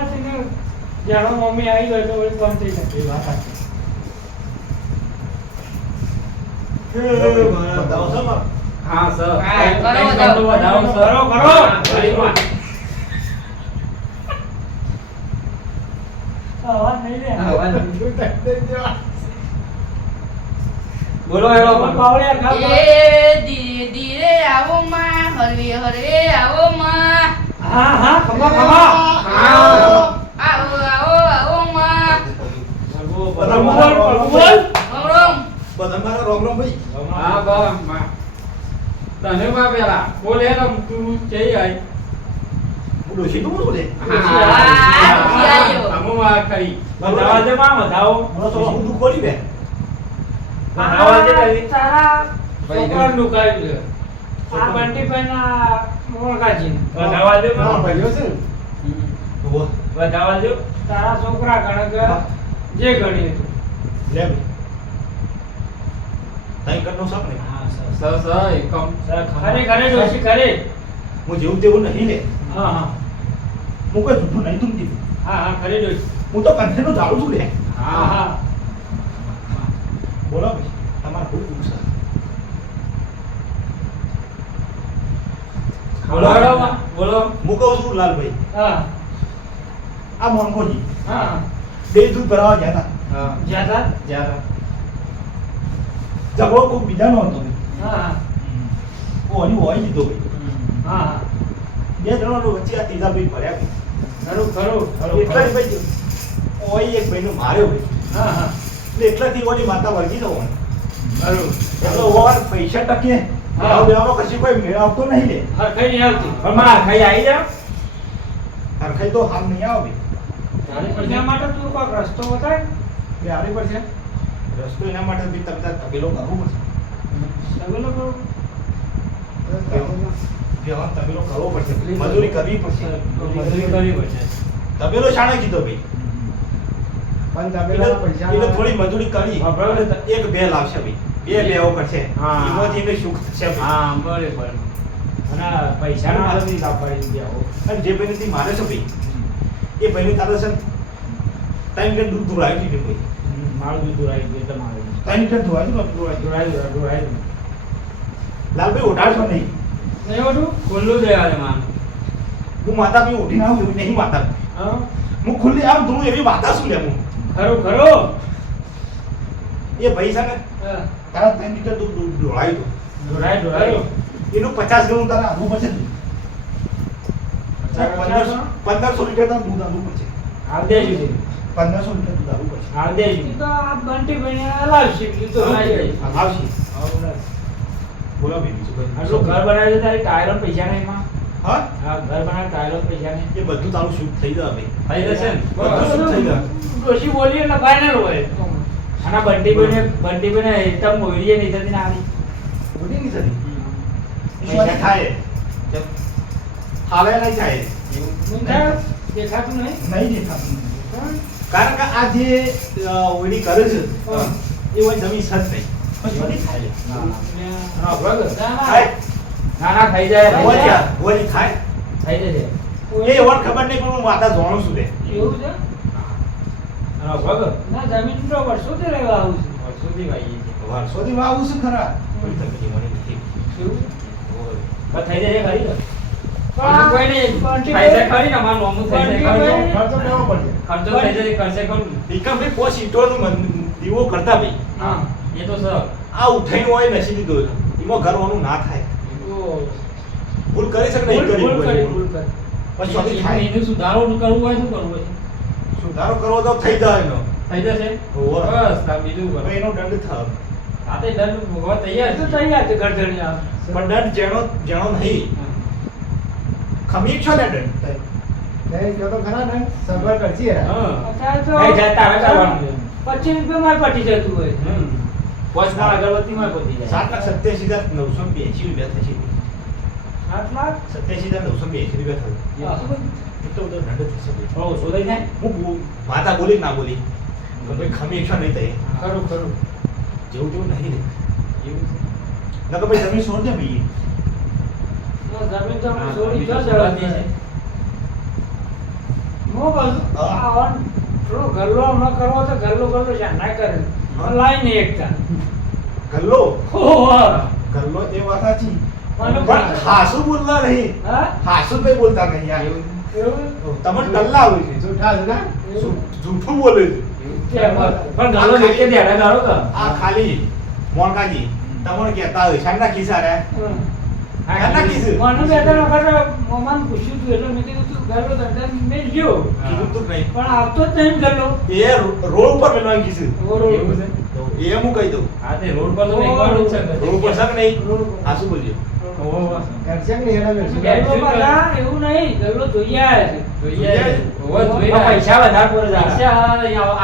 એનાથી ને જાણો મમ્મી આવી ગયો તો વળી ફોન થઈ જાય એ વાત સાચી. બતાવો છો મારો? હા સર હા, કઈ- કરો કઈ વધાવો. નંબર વધાવો, સર. કરો, કરો. હા, very good. અવાજ નહીં લે હા, વાત નહીં. બોલો હેલો પણ. પાવડિયા ખા પા. એ ધીરે ધીરે આવો માં હરવે હરવે આવો માં હા હા ખમા ખમા આવો આવો. આવો માં. બધા મારા રોમ પ્રભુ બોલ. રોમ રોમ. બધા મારા રોમ રોમ ભાઈ. હા બસમાં. તને માં પેલા બોલ હેલો તું જઈ આય. હું ડોશી તું બોલે? હા, આયો. અમુ માં ખરી વધાવા દે માં વધાવો. મને તો હું બે વધાવા દે તારા છે. બંટીભાઈના મોળકાજીને. વધાવા દે હા, માં. છે ને? વધાવા દે તારા છોકરા ગણક જે ગણી હતું. લે ભાઈ તાઈ કરનો સાપ ને સર. સર એકમ ખરે. ખરે ડોશી ખરે. હું જેવું તેવું નહીં લે. હા હા. હું કોઈ જૂઠું નહીં તુમતી હા હા ખરે ડોશી. હું તો કંઠેનો ઝાડું છું લે. હા હા. બોલો ભાઈ તમારે બહુ દુઃખ બોલો. બોલો. હું કહું છું લાલભાઈ. હા. આ મોનકોજી હા. બે દૂધ ભરાવા ગયા હતા હા. જ્યાં જ્યાં ઝઘડો કોઈ બીજાનો હતો. હા હા. ઓની હોય લીધો ભાઈ. હા બે જણાનો વચ્ચે આ ત્રીજા ભાઈ ભર્યા ખરું ખરું એટલા જ ભાઈ ઓય એક ભાઈનો માર્યો ભાઈ. હા હા. એટલે એટલાથી ઓની માતા વળગી જવો ખરું એટલો પૈસા ટકે. ભાવ દેવાનો કશી કોઈ મેળ આવતો નહીં લે હરખાઈ નહીં આવતી. પણ માં ખાઈ આવી જા હરખાઈ તો હાલ નહીં આવે. એના માટે તું કોઈક રસ્તો બતાય. બે આવી પડશે. રસ્તો એના માટે બી તમે તબેલો કરવું પડશે. સગલો કરું વ્યવહાર તબેલો કરવો પડશે. મજૂરી કરવી પડશે. મજૂરી કરવી પડશે. તબેલો શાણે કીધો ભાઈ. પણ તબેલો પૈસા એટલે થોડી મજૂરી કરી. એક બે લાવશે ભાઈ. બે લેવો હા. એમાંથી એને સુખ થશે. ભાઈ હા બરાબર અને પૈસા ના નથી લાવવાની ગયા અને જે ભાઈ મારે છે ભાઈ? એ ભાઈને તારે છે ટાઈમ કે દૂધ ધોળાવી દીધું ભાઈ. મારું ધોરાય છે મારે. તમારે ટાઈમ કે દીધું ધોળાવી જોડાઈ જોડાઈ લાલભાઈ ઉઠાડશો નહીં. નહીં બધું ખુલ્લું દેવાલે માન હું માતા બી ઉઠી ના એવું નહીં માતા હા? હું ખુલ્લી આમ તું એવી માતા શું લે હું? ખરો ખરો. એ ભાઈ સાહેબ હા. તારા ત્રણ લીટર દૂધ ધોળાવી દો જોડાઈ એનું પચાસ ગણું તારે આવું પડશે ને? પંદરસો લીટર તારે દૂધ આવું પડશે. હાલ દેજો પંદરસો લીટર દૂધ આવું પડશે. હાલ દેજો તો આ બંટીભાઈને હલાવશે તો બોલો ભાઈ બીજું કઈ. આટલું ઘર બનાવ્યું છે તારી? ટાયરો પૈસા નહીં માં હા? હા ઘર બનાવ્યું ટાયરો પૈસા નહીં એ બધું તારું શુદ્ધ થઈ જાય ભાઈ. થઈ જશે ને? બધું શુદ્ધ થઈ જાય ડોશી બોલીએ ને ફાઇનલ હોય. આના બંટી બને બંટી એકદમ મોયડીએ નહીં થતી ને આવી નહીં થતી? નહીં થાય? નહીં દેખાતું નહીં? નહીં દેખાતું. કારણ કે આ જે અ, કરે છે એ હોય જમીન સત નહીં. ના, ના. ના ના થઈ જાય ઓલી જાય. ઓલી થઈ જશે. એ એવોને ખબર નહીં પણ હું માતા જાણું છું લે એવું છે? ના જમીન તો વર્ષોથી રહેવા આવું છે. વર્ષોથી વાઈએ વર્ષોથી વાવું છું ખરા. મને નથી? બસ થઈ જાય ખરી ને? કોઈ નહીં. બંટી ખરી ને મારું અમુક થઈ જાય ખર્ચો લેવો પડશે? ખર્ચો થઈ જાય કરશે ખરું ને. ભીખમભાઈ પોચ ઈંટોનું દીવો કરતા ભાઈ. હા એ તો સર આ ઉઠાઈને હોય નસી દીધો છે. એમાં ઘરવાનું ના થાય. ભૂલ કરી શકે નહીં કરી ભૂલ કરી ભૂલ કરી. પછી એનું સુધારો કરવું હોય શું કરવું હોય? સુધારો કરવો તો થઈ જાય એનો. થઈ જશે? બસ તા બીજું કરો એનો દંડ થાવ આ તો દંડ ભોગવા તૈયાર તો છે. તૈયાર છે ગરદણી આ. પણ દંડ જેણો જેણો નહીં. ખમી છો ને દંડ? નહીં તો ને સગવડ કરશી હા. તો. પચીસ રૂપિયામાં પટી જતું હોય. હમ. પોચમાં અગરબત્તીમાં પતી જાય. સાત લાખ સત્યાસી હજાર નવસો બેસી રૂપિયા થશે. સાત લાખ? સત્યાસી હજાર નવસો બેસી રૂપિયા થશે. એટલો બધો દંડ થશે ભાઈ. હો, શોધાઈ જાય હું માતા બોલી ના બોલી. તો ભાઈ ખમી છો નહીં થઈ ખરું ખરું. જેવું તેવું નહીં એવું છે. ના તો ભાઈ જમીન છોડ દે ભાઈ જમીન તો છોડી છે. હું. આ ઓન થોડો ગલ્લો ન કરવો તો ગલ્લો ગલ્લો છે ના કરે. લાઈ ને એકતા ગલ્લો? ઓહો. ગલ્લો એ વાત સાચી. પણ હાસુ બોલતા નહીં. હાસુ કઈ બોલતા નહીં યાર. તમને ટલ્લા આવે છે. જૂઠા છે ને? જૂઠું બોલે છે. પણ ગલ્લો દેખે દેડા ગાળો કે આ ખાલી મોનકાજી તમને કહેતા હોય. શાના ખિસ્સા રે શાના ખિસ્સા મને બે વખત મમ્માને પૂછ્યું હતું એટલે મેં કીધું તું મેં ગયો કીધું તું નહીં. પણ આવતો જ નહીં ગલ્લો એ રોડ ઉપર ઓરો. એવું એ હું કહી દઉં. હા તે રોડ પર તો રોડ નહીં. આ શું બોલ્યો? એવું નહીં ગલ્લો જોઈએ જોઈએ ઓહો જોઈ આ પૈસા વધારે પડે પૈસા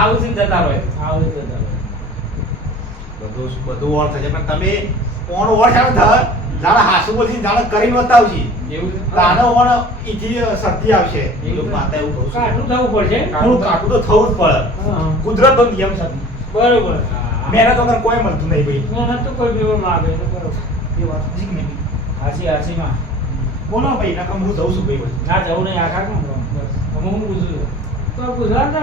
આવું જતા રહે. આવે તો બધું બધું ઓળ થશે. પણ તમે ઓણ ઓળ શાનું થાય જાણે હાસુ બોલશી જાણે કરીને બતાવશી એવું છે? ઈથી શક્તિ આવશે. એવું માતા એવું કહું કાઠું થવું પડશે? થોડું કાટું તો થવું જ પડે. કુદરત નિયમ છે. બરોબર. મહેનત વગર કોઈ મળતું નહીં ભાઈ. મહેનત તો કોઈ બી માગે બરોબર. એ વાત ઠીક નહીં? હાચી હાસીમાં બોલો ભાઈ? કમ હું જઉં છું ભાઈ ના જવું નહીં આખા કોણ બસ. અમે હું પૂછું છું? તો ગુજરાત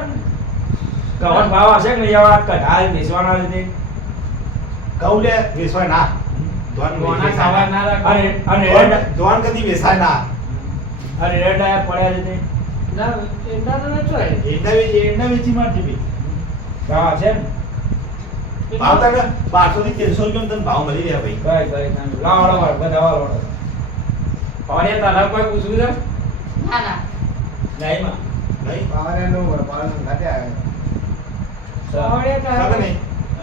કવન ભાવ હશે કે નહીં આવા? કઢાલ બેસવાના લીધે કહું લે વેસવાય ના. ધોન ના. કદી વેસાય ના. અરે રેડ આયા પડ્યા લીધે ના એના તો એ. એના વેચી માટે છે ને? ભાવ તને બારસો થી તેરસો રૂપિયા તને ભાવ મળી રહ્યા ભાઈ. ભાઈ ભાઈ ના લાવો લાવો બધા વાળો પાવડિયા તારા કોઈ પૂછવું છે? ના ના. નહીં માં નહીં? પાવરેનું હોય, પાવરેનું ઘાટે આવે. આવડે તો ખબર નહીં.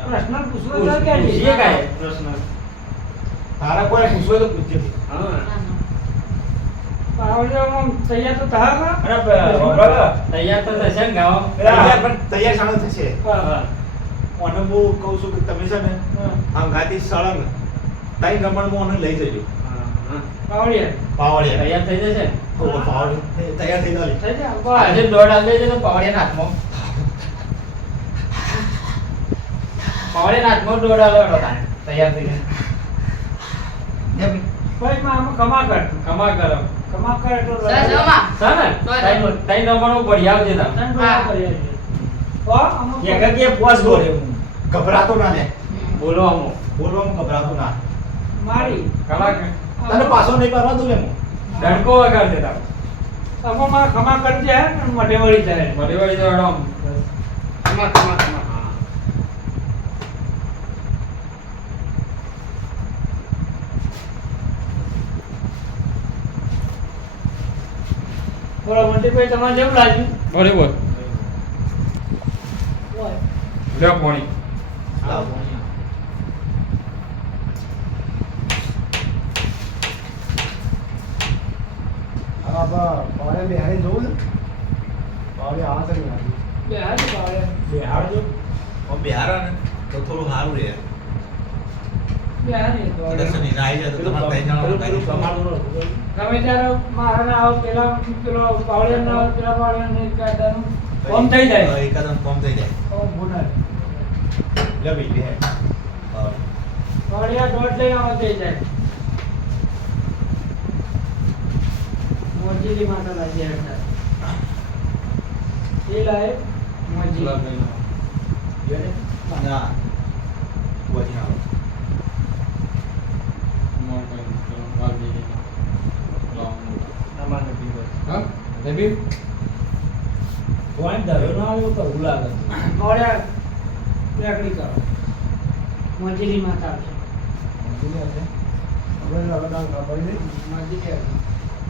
પ્રશ્ન પૂછવો તો પૂછ- છે? કાંઈ. પ્રશ્ન તારા કોઈ પૂછવું તો પૂછજે. હા તૈયાર તો કા? તૈયાર થશે ને ગાવા તૈયાર પણ તૈયાર શાનું થશે. હા, હા. અને હું કહું છું કે તમે છે ને આમ ગાતી સળંગ. તઈ રમણમાં મને લઈ જજો. આવડે. પાવડિયા તૈયાર થઈ જશે? પાવડિયા તૈયાર થઈ જાય થઈ જાય, આજે. દોડ આવી જાય તો પાવડિયાના હાથમાં. પાવડિયાના હાથમાં દોડ આવે તૈયાર થઈ જાય. ભાઈ માં આમાં કમા કર કમા કરો. કમા કર એટલો સર, જમા. તઈ તઈ આવજે. આવજે. હો, કે કે બોલે. ગભરાતો ના લે બોલવા બોલો આમો ગભરાતો ના. મારી. કલાક. તને પાછો નહીં કરવા દઉં એમ. ડંકો વગાડજે તાર. આમાં મારે ખમા કરજે હે, ને મોઢે વળી જાય. વળી વળી જાય આમ ખમા ખમા ખમા. બોલો મોન્ટીભાઈ તમારે જેવું લાગ્યું? બરાબર. હોય. લે પાણી લાવ. આ બા- પાવરે બેહાડીને જોવું બિહારા ને? તો થોડું સારું રહે. બે હાથ નહીં પાડે. દર્શન જાય તો ગમે ત્યારે મારા ના આવો પેલા પેલો પાવડિયા ના પેલા પાવડિયા ને થઈ જાય. એકાદમ કોમ થઈ જાય. ભૂનાય. લે. ભાઈ લે હા. પાવડિયા દોઢ લઈને આવો થઈ જાય. મોજીલી માતા લાગી હતા એ લાય મોજી લે ને. ના. વધી આવો. પાવડિયા લાકડી કરો. મોજીલી માતા આવશે? ખબર? મોજીલી આવશે.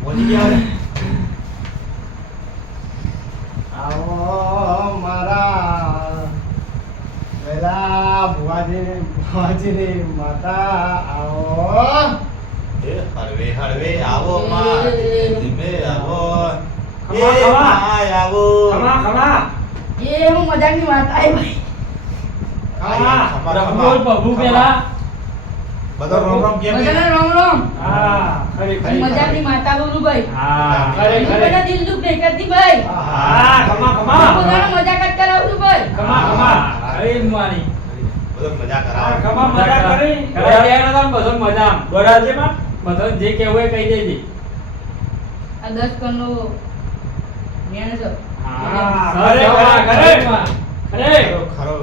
વધી ગયા આવો મારા. પેલા ભુવાજીની ભુવાજીની માતા આવો. એ હળવે હળવે આવો માં. ધીમે આવો. એ ખમા, ખમા. આવો. ખમા ખમા. એ હું મજાની વાત આવી ભાઈ ખમા ખમા, પ્રભુ ખમા. બોલ પ્રભુ ખમા. પેલા બધો રોમ રોમ કેમ બધાને રામ રામ. હા ખરી ખરી મજાકની માતા બોલું ભાઈ. હા ખરી ખરી. બધા દિલ દુખ નહીં કરતી ભાઈ. હા ખમા ખમા. બધાને મજાક જ કરાવું છું ભાઈ. ખમા ખમા. અરે મારી બધો મજા હા, ખમા મજા કરી. કરાઈ દેવાનો તો બધો મજા આમ. માં. બધો જે કહેવું એ કહી દેજે. આ દસ કણનો મેન છે હા, ખરે, ખરે, ખરે, ખરે.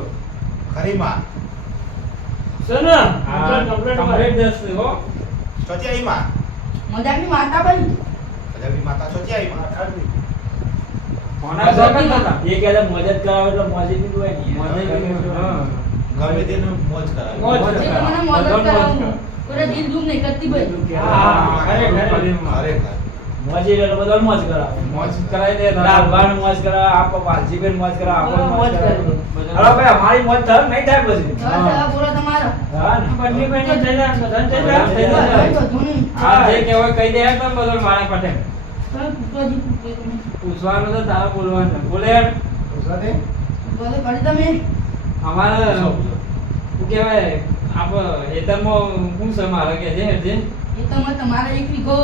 ખરો ખરો ખરી માં છે ને? હા, Complete, complete complete દસ છે, હો. ચોથી માં મજાકની માતા ભાઈ ગજબની માતા ચોથી આવી માં કોના શોખ હતા? એ કહેતા મદદ કરાવે એટલે મોજી ની હોય ને. ગમે તેનું મોજ કરાવે મોજ કરાવે. તમને મોજ કરાવે. કોઈ દિલ દુમ નહીં કરતી ભાઈ હા, ખરે, ખરે. ખરેખર મોજી એટલે બધા મોજ કરા મોજ કરાઈ દે. રામભાણ મોજ કરાવે, આપો મોજ કરાવે, આપણને મોજ મોજ કરાવે. કરાવે. અરે ભાઈ, અમારી મોજ થાય નહીં થાય પછી? હવે જરા તમારો હા ને? બંને ભાઈને થઈ જાય, બધાને થઈ જાય. જાય. બધું નહીં આ જે કહેવાય કહી દે તમે બધો મારા તમે પૂછવાનું તો તારે બોલવાનું બોલે. પૂછવા દે. બોલે કરી તમે અમારે શું કહેવાય આપ હેતરમાં શું છે મારે કે જે જે એ તો મેં તમારે એક વીઘો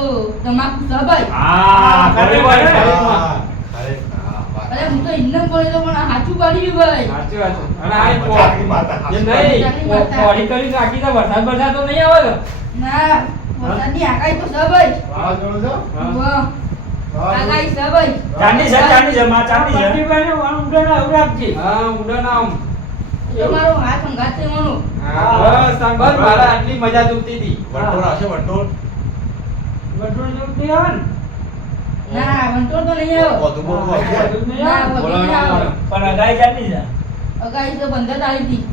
તમાકુ છે હા, ખરી ખરી. અરે તો ઇન્દમ બોલેલો પણ આ સાચું પાડ્યું ભાઈ. સાચી વાત છે. અને આ મજાકની માતા. એ નહીં પોડી કરી રાખી તો વરસાદ વરસાદ તો નહીં આવે ના વરસાદની આગાહી તો છે? વાહ. આકાઈ ભાઈ ચાંદની છે, છે, માં હા ઊંડા ના આમ તમારો હાથ અંગાત છે મનો બસ બોલો પણ આવી હતી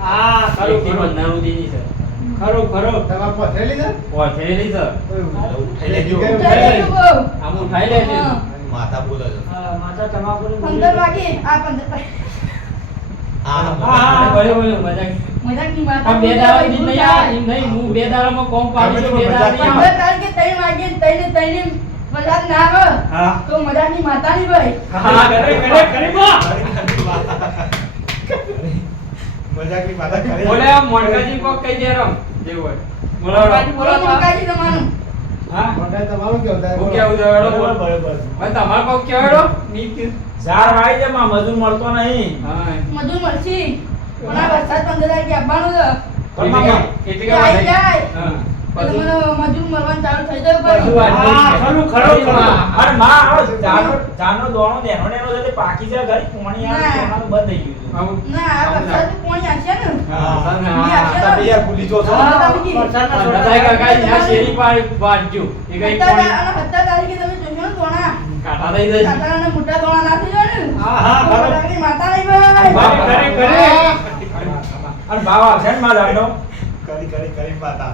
હા ખરું ખરું. બંધાણું છે. ખરો ખરો. તમાર પોથરેલી છે? પોથરેલી છે. ઉઠાઈ લેજો. આમ ઉઠાઈ લેજો. માતા વાગે? આ 15 મજાકની માતા કરે, બોલે આમ કોક કઈ દે રમ જેવું હોય. બોલાવડો. બોલો મંગાજી તમારું. હા. મોટા તમારું કેવું થાય? હું કેવું છે? બરોબર. ભાઈ તમારે કોક કહેવાડો ની કે- ઝાડ વાળી દે, માં મજૂર મળતો નહીં. હા મજૂર મળશે આ વરસાદ પંદર તારીખે આવવાનું છે પણ માં- એટલે કે હા. મજૂર મળવાનું ચાલુ થઈ જાય બધું હા. ખરું, ખરું. માં આવો દોણો પાકી ઘરી પોણી આવે બંધ થઈ ગયું ના આ વરસાદ કોણ આવશે ને. હા હા. તમે યાર ભૂલી જો છો. હા. હા, તમે વરસાદના આ શેરી. એ કોણી અને સત્તર તારીખે તમે જોશો ને થઈ મોટા તોણા ના થઈ ને. હા, હા, તો માતા નહીં ભાઈ કરે, કરે, કરે. અને ભાવ આવશે ને માં ઝાડનો? કરી કરી કરી માતા.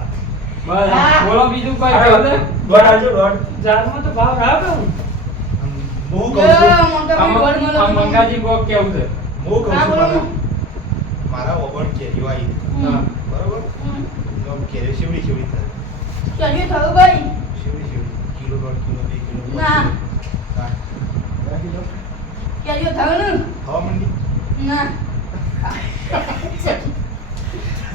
બસ. બોલો બીજું કઈ આવજો, દોઢ. ઝાડમાં તો ભાવ રાખે. હું. હું કહું છું. આ મંગાજી કોક કેવું છે? હું કહું છું બોલો. મારા. ઓગણ કેરીઓ આવી બરોબર? તો કેરીઓ શિવડી શિવડી થાય. થયું ભાઈ. શિવડી શિવડી. કિલો દોઢ કિલો બે કિલો ના. ચડ્યું થયું ને? માંડી. ના.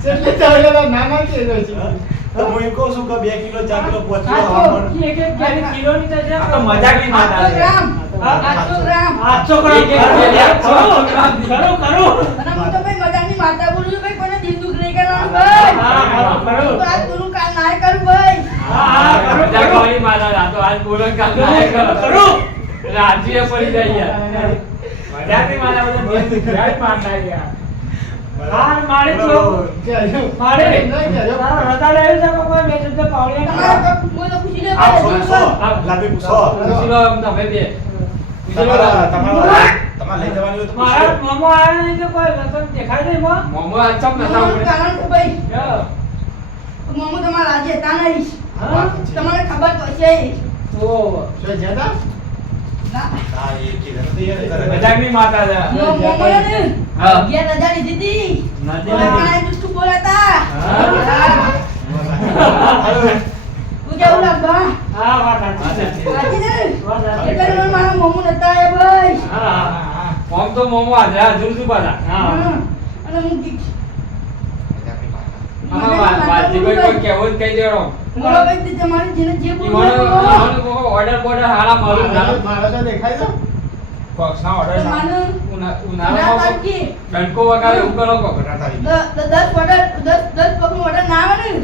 એટલે તો ના માનતી છે. તો હું એમ કહું છું કે બે કિલો ચાર કિલો પાંચ કિલો આઠસો. ખાવા માંડ. એક એક કેરી કિલોની તો આ તો મજાકની માતા આઠસો છે. ગ્રામ હા, ગ્રામ આઠસો ગ્રામ. એક એક કેરી આઠસો ગ્રામ. ખરું, ખરું. અને હું તો ભાઈ મજાકની માતા બોલું ભાઈ કોઈને દિલ દુઃખ નહીં કરવાનું ભાઈ હા, ખરું, ખરું. તો આજ બોલું કાલ ના કરું ભાઈ હા, હા, ખરું, મજાક ખરું. વાળી આ તો આજ બોલો કાલ ના કરો. ખરું. રાજ્ય પડી જાય યારથી માતા બધા દિલ યાર. હા, મારે તો મારે તારો રજા લેવી છે કે કોઈ બે શબ્દ પાવડિયા તમારે ના? બોલો પૂછી લે આ પૂછો લાભી પૂછો પૂછી લો તમે બે તમારા તમારા તમારે લઈ જવાની હોય તો મારા મોમો આવ્યા નહીં તો કોઈ લગન દેખાય નહીં માં? મોમો આ ચમ નતા મારું કારણ છે ભાઈ યો. તમારા આજે હતા નહીં હા? તમારે ખબર તો છે ઓહો. શું છે તા? ના એ કીધું નથી યાર કરે. મજાકની માતા છે. મો- ને હા. અગિયાર નથી. આ જુઠ્ઠું બોલાતા કેવું લાગા હા, વાત સાચી એટલે મારા મમ્મુ નતા આવ્યા ભાઈ. હા, હા, હા. તો મોમો હાજરા હજુ શું પાછા. હા. અને હું કી- એ order બોર્ડર હારા મારું મારો- મારો દેખાય છે? પક્ષના ના ઉનાળામાં ડંકો વગાડે એવું કરો કોક. ઘટા તારીખ. દ- દ- દસ order દસ દસ ના આવે ને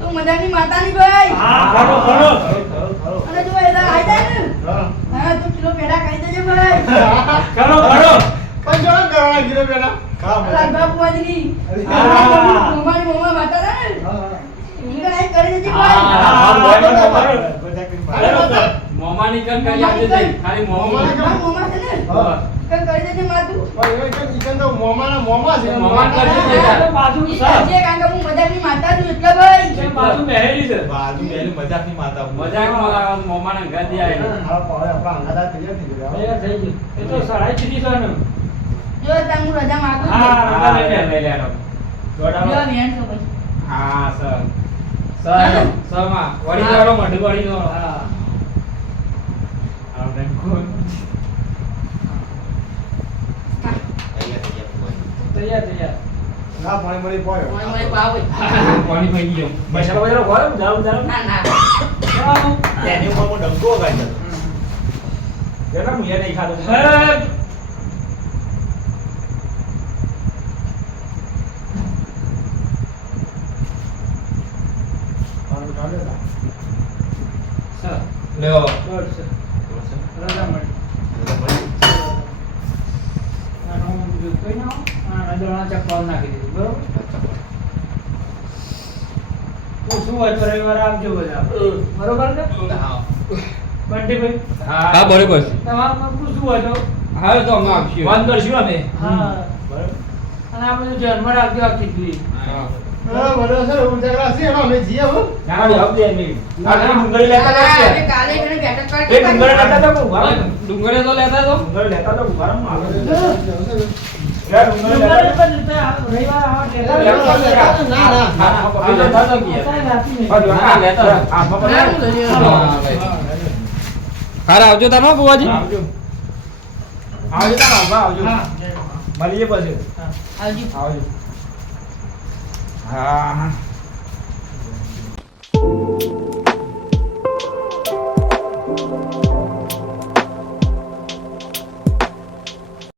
તો મજાની માતાની ભાઈ હા, ખરું, ખરું. ખરું, ખરું, ખરું. અને જો એના આવી જાય ને હા. હા તો કિલો પેડા કહી દેજો ભાઈ કરો કરો પણ જો કરવાના કિલો પેલા ખા રાધા બુઆજીની. હા. મોમાની મોમા વાતા ને? ઈ કરી દેજે હા, ભાઈ. હા, બરાબર. બરાબર કરી આપજે ખાલી મોમાં મારા મોમા છે ને? હા. કઈ કરી દેજે તે. સર કરજે, કારણ કે હું મજાકની માતા છું એટલે ભાઈ. છે બાજુ બેહેલી છે બાજુ બેલી મજાકની માતા મજાકમાં મોમાને ગદી આવેલી. તૈયાર થઈ ગયું એ તો સડાઈ દીધી છે ને જો તાર હું રજા માંગુ હા. હા, લઈ લે, લઈ લે, રમ. જો વેણ છો પછી. હા સર સર સરમાં વડી જવાનો મઢ વડી જવાનો હા આપણે કોણ? તૈયાર તૈયાર. મને મને ભાવ હોય. પાણી પી ગયો. પૈસા વગેરે હોય જાવ જાવ ના ના. જાવ એની ઉપર ડંકો વગાડી જેના મુયે નહીં ખાધું લ્યો દોઢ છે. રજા મળી. આનો બીજું ના હોય? આના દોણા ચપ્પલ નાખી દીધું બરોબર તો શું હોય તો રવિવારે આવજો બધા બરોબર ને બંટીભાઈ હા બરોબર છે તમારું શું હોય તો હા તો અમે આપશું બંધ કરશું અમે હા બરોબર અને આ બધું જન્મ રાખજો આખી દીધી હા. ડુંગળી તો લેતા તો. ડુંગળી તો. હારે આવજો તમે બુવાજી આવજો. આવજો આવજો મળીએ પછી. આવજો. આવજો. હા